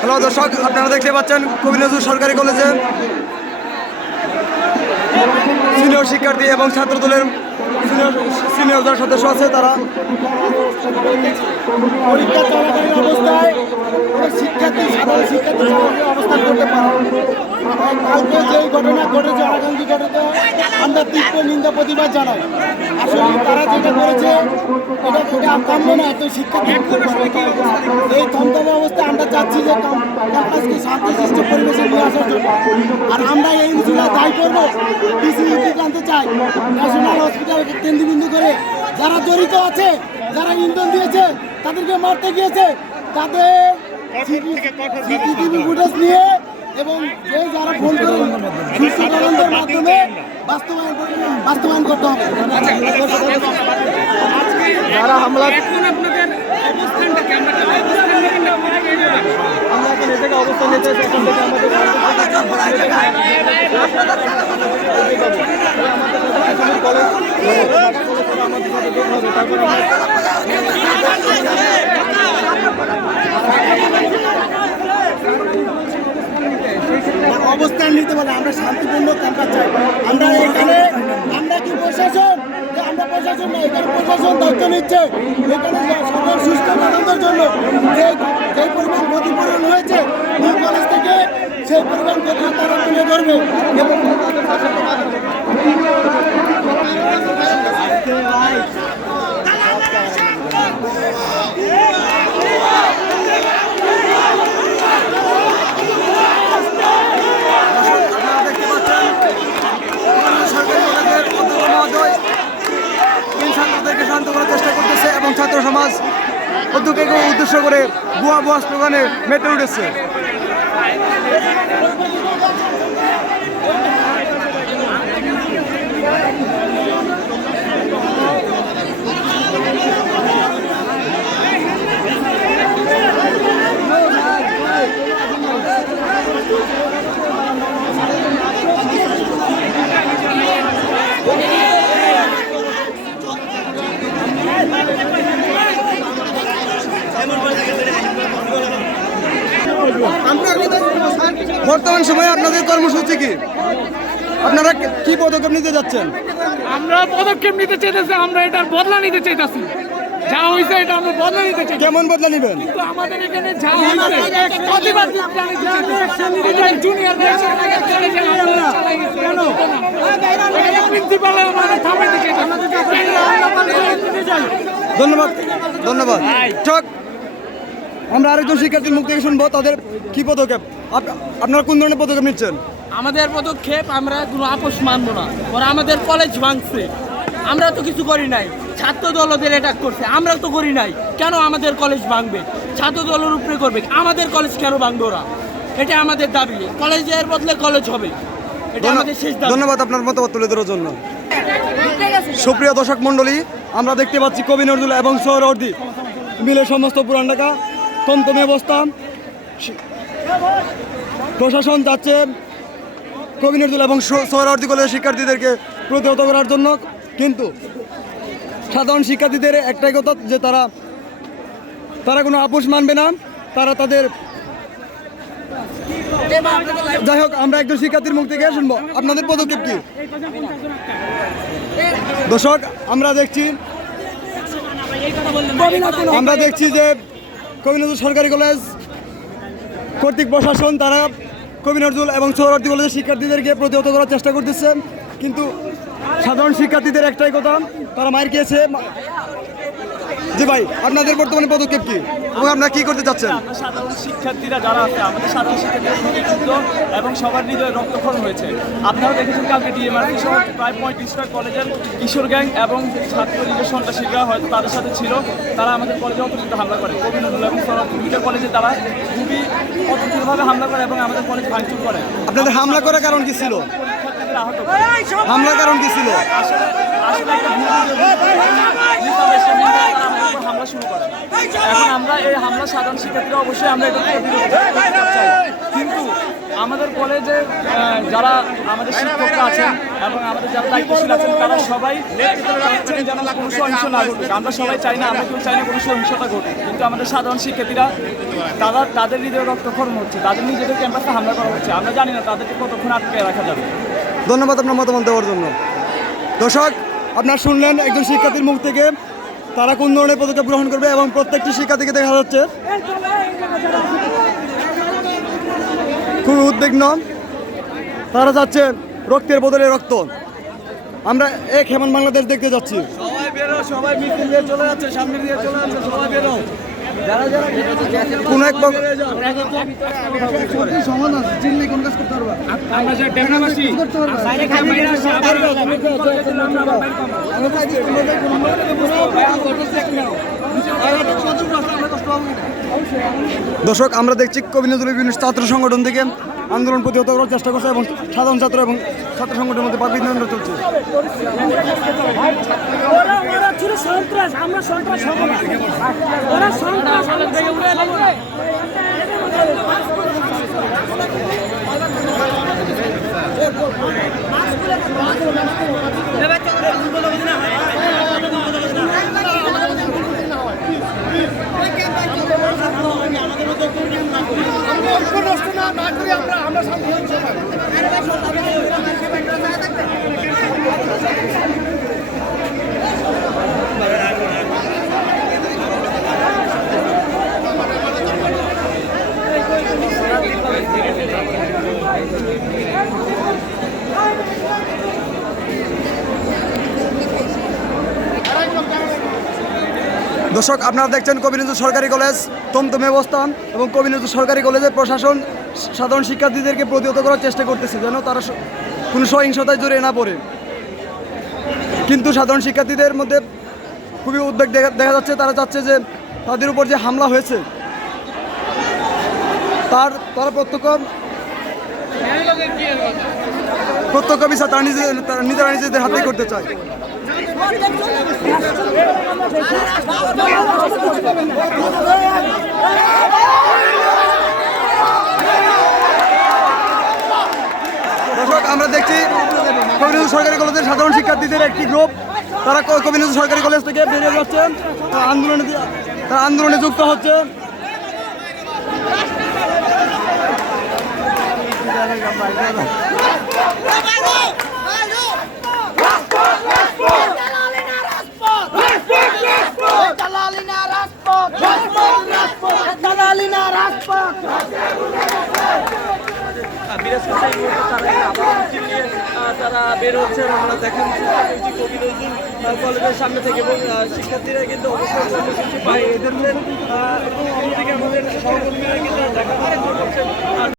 Hello দর্শক, আপনারা দেখতে পাচ্ছেন কবি নজরুল সরকারি কলেজে সিনিয়র শিক্ষার্থী এবং ছাত্র দলের সিনিয়র যারা সদস্য আছে তারা পরীক্ষা চলাকালীন অবস্থায় শিক্ষার্থী সাধারণ শিক্ষার্থী অবস্থান করতে পারে। কালকে যেই ঘটনা ঘটেছে অনাকাঙ্ক্ষী ঘটনা, আমরা তীব্র নিন্দা প্রতিবাদ জানাই। আসলে তারা যেটা করেছে এটা কাম্য না। তো শিক্ষার্থী এই থমথমে অবস্থায় আমরা চাচ্ছি যে ক্যাম্পাসকে শান্তিশিষ্ট পরিবেশে নিয়ে আসার জন্য। আর আমরা এই মিছিলে দায়ী করবো, পিসিইটি জানতে চাই ন্যাশনাল হসপিটাল কেন্দ্রবিন্দু করে যারা জড়িত আছে, যারা ইন্ধন দিয়েছে, তাদেরকে মারতে গিয়েছে, তাদের সিসিটিভি ফুটেজ নিয়ে এবং যে যারা ফোন করে সুস্থ তদন্তের মাধ্যমে বাস্তবায়ন করতে হবে। যারা হামলা আমরা এখন এটাকে অবস্থান নিতে এখন থেকে অবস্থান নিতে বলে আমরা শান্তিপূর্ণ ক্যাম্পাস চাই। আমরা এখানে আমরা কি প্রশাসন, আমরা প্রশাসন না, এখানে প্রশাসন দায়িত্ব নিচ্ছে। এখানে সকল সুস্থ তদন্তের জন্য যে পরিমাণ ক্ষতিপূরণ হয়েছে দুই কলেজ থেকে সেই পরিমাণ ক্ষতি তারা তুলে ধরবে এবং শান্ত করার চেষ্টা করতেছে এবং ছাত্র সমাজ উদ্যোগকে উদ্দেশ্য করে ভুয়া ভুয়া স্লোগানে মেতে উঠেছে। বর্তমান সময়ে আপনাদের কর্মসূচি কি? আপনারা কি পদক্ষেপ নিতে যাচ্ছেন? আমরা পদক্ষেপ নিতে চাইতেছি, আমরা এটার বদলা নিতে চাইতেছি। যা হয়েছে এটা আমরা বদলা নিতে চাই। কেমন বদলা নেবেন? কিন্তু আমাদের এখানে যা হয়েছে প্রতিবাদ জানাতে চাইতেছি। এটা জুনিয়র প্রিন্সিপালে আমাদের থামাইতে চাই। ধন্যবাদ ধন্যবাদ। ঠিক, আমরা আরেকজন শিক্ষার্থীর মুখ থেকে শুনবো তাদের কি পদক্ষেপ। আপনারা কোন ধরনের পদক্ষেপ নিচ্ছেন? আমাদের পদক্ষেপ, আমরা কোনো আপোষ মানবো না। ওরা আমাদের কলেজ ভাঙছে, আমরা তো কিছু করি নাই। ছাত্র দল ওদের অ্যাটাক করছে, আমরা তো করি নাই। কেন আমাদের কলেজ ভাঙবে? ছাত্র দলের উপরে করবে, আমাদের কলেজ কেন ভাঙবে ওরা? এটা আমাদের দাবি। কলেজের বদলে কলেজ হবে, এটা আমাদের শেষ দাবি। ধন্যবাদ আপনার মতামত তুলে ধরার জন্য। সুপ্রিয় দর্শক মণ্ডলী, আমরা দেখতে পাচ্ছি কবি নজরুল এবং সোহরাওয়ার্দী মিলে সমস্ত পুরান ঢাকা থমথমে অবস্থা। প্রশাসন যাচ্ছে কবি নজরুল এবং সোহরাওয়ার্দী কলেজের শিক্ষার্থীদেরকে প্রতিহত করার জন্য, কিন্তু সাধারণ শিক্ষার্থীদের একটাই কথা যে তারা কোনো আপোষ মানবে না। তারা তাদের, যাই হোক, আমরা একজন শিক্ষার্থীর মুখ থেকে শুনবো আপনাদের পদক্ষেপ কি। দর্শক, আমরা দেখছি যে কবি নজরুল সরকারি কলেজ কর্তৃক প্রশাসন তারা কবি নজরুল এবং সোহরাওয়ার্দী কলেজের শিক্ষার্থীদেরকে প্রতিহত করার চেষ্টা করতেছে, কিন্তু সাধারণ শিক্ষার্থীদের একটাই কথা, তারা মার খেয়েছে। জি ভাই, আপনাদের বর্তমানে পদক্ষেপ কি এবং আপনারা কি করতে চাচ্ছেন? সাধারণ শিক্ষার্থীরা যারা আছে, আমাদের সাধারণ শিক্ষার্থীরা প্রতিযুদ্ধ এবং সবার হৃদয়ে রক্তক্ষরণ হয়েছে। আপনারা দেখেছেন কালকে ডিএমআরসি সহ প্রায় 35টা কলেজের কিশোর গ্যাং এবং ছাত্রলীগের সন্ত্রাসীরা হয়তো তাদের সাথে ছিল। তারা আমাদের কলেজে অতিরিক্ত হামলা করে। কবি নজরুল এবং দুইটা কলেজে তারা খুবই অতিরিক্তভাবে হামলা করে এবং আমাদের কলেজ ভাঙচুর করে। আপনাদের হামলা করার কারণ কি ছিল? শিক্ষার্থীদের আহত করে। হামলার কারণ কি ছিল? আসলে হামলা শুরু করে। এখন আমরা এই হামলা সাধারণ শিক্ষার্থীরা অবশ্যই আমরা এটা চাই, কিন্তু আমাদের কলেজে যারা আমাদের শিক্ষকরা আছেন এবং আমাদের যারা দায়িত্বশীল আছেন তারা সবাই চাচ্ছেন যেন কোনো সহিংস না ঘটুক। আমরা সবাই চাই না, আমরা কেউ চাই না কোনো সহিংসতা ঘটুক, কিন্তু আমাদের সাধারণ শিক্ষার্থীরা তাদের হৃদয়ে রক্তক্ষরণ হচ্ছে, তাদের নিজেদের ক্যাম্পাসে হামলা করা হচ্ছে। আমরা জানি না তাদেরকে কতক্ষণ আটকে রাখা যাবে। ধন্যবাদ আপনার মতামত দেওয়ার জন্য। দর্শক, আপনারা শুনলেন একজন শিক্ষার্থীর মুখ থেকে তারা কোন ধরনের পদক্ষেপ গ্রহণ করবে, এবং প্রত্যেকটি শিক্ষার্থীকে দেখা যাচ্ছে খুবই উদ্বিগ্ন। তারা যাচ্ছে রক্তের বদলে রক্ত। আমরা এক হেমান বাংলাদেশ দেখতে যাচ্ছি। সবাই মিছিল নিয়ে চলে যাচ্ছে, সামনে দিয়ে চলে যাচ্ছে, সবাই বেরো। কোন এক সমান আছে, চিনলে কোন কাজ করতে পারবা? আমরা যে টেকনোলজি দর্শক, আমরা দেখছি কবি নজরুল বিভিন্ন ছাত্র সংগঠন থেকে আন্দোলন প্রতিহত করার চেষ্টা করছে, এবং সাধারণ ছাত্র এবং ছাত্র সংগঠনের মধ্যে বাকবিতণ্ডা চলছে। ওরা ছিল সন্ত্রাস, আমরা সন্ত্রাস হব না। ওরা সন্ত্রাস, দর্শক, আপনারা দেখছেন কবি নজরুল সরকারি কলেজ তমতমে অবস্থান, এবং কবি নজরুল সরকারি কলেজের প্রশাসন সাধারণ শিক্ষার্থীদেরকে প্রতিহত করার চেষ্টা করতেছে যেন তারা কোনো সহিংসতায় জড়িয়ে না পড়ে। কিন্তু সাধারণ শিক্ষার্থীদের মধ্যে খুবই উদ্বেগ দেখা যাচ্ছে। তারা চাচ্ছে যে তাদের উপর যে হামলা হয়েছে তারা প্রত্যক্ষ বিচার তারা নিজেরা নিজেদের হাতেই করতে চায়। দর্শক, আমরা দেখছি কবি নজরুল সরকারি কলেজের সাধারণ শিক্ষার্থীদের একটি গ্রুপ, তারা কবি নজরুল সরকারি কলেজ থেকে বেরিয়ে যাচ্ছে, তারা আন্দোলনে যুক্ত হচ্ছে। বিরাজ করছে এই মুহূর্তে তারা আবার মিছিল নিয়ে তারা বের হচ্ছেন। আমরা দেখার চেষ্টা করছি কবি নজরুল কলেজের সামনে থেকে, এবং শিক্ষার্থীরা কিন্তু অবশ্যই কর্মসূচি পায় এদের এবং অন্যদিকে আমাদের সহকর্মীরা কিন্তু দেখা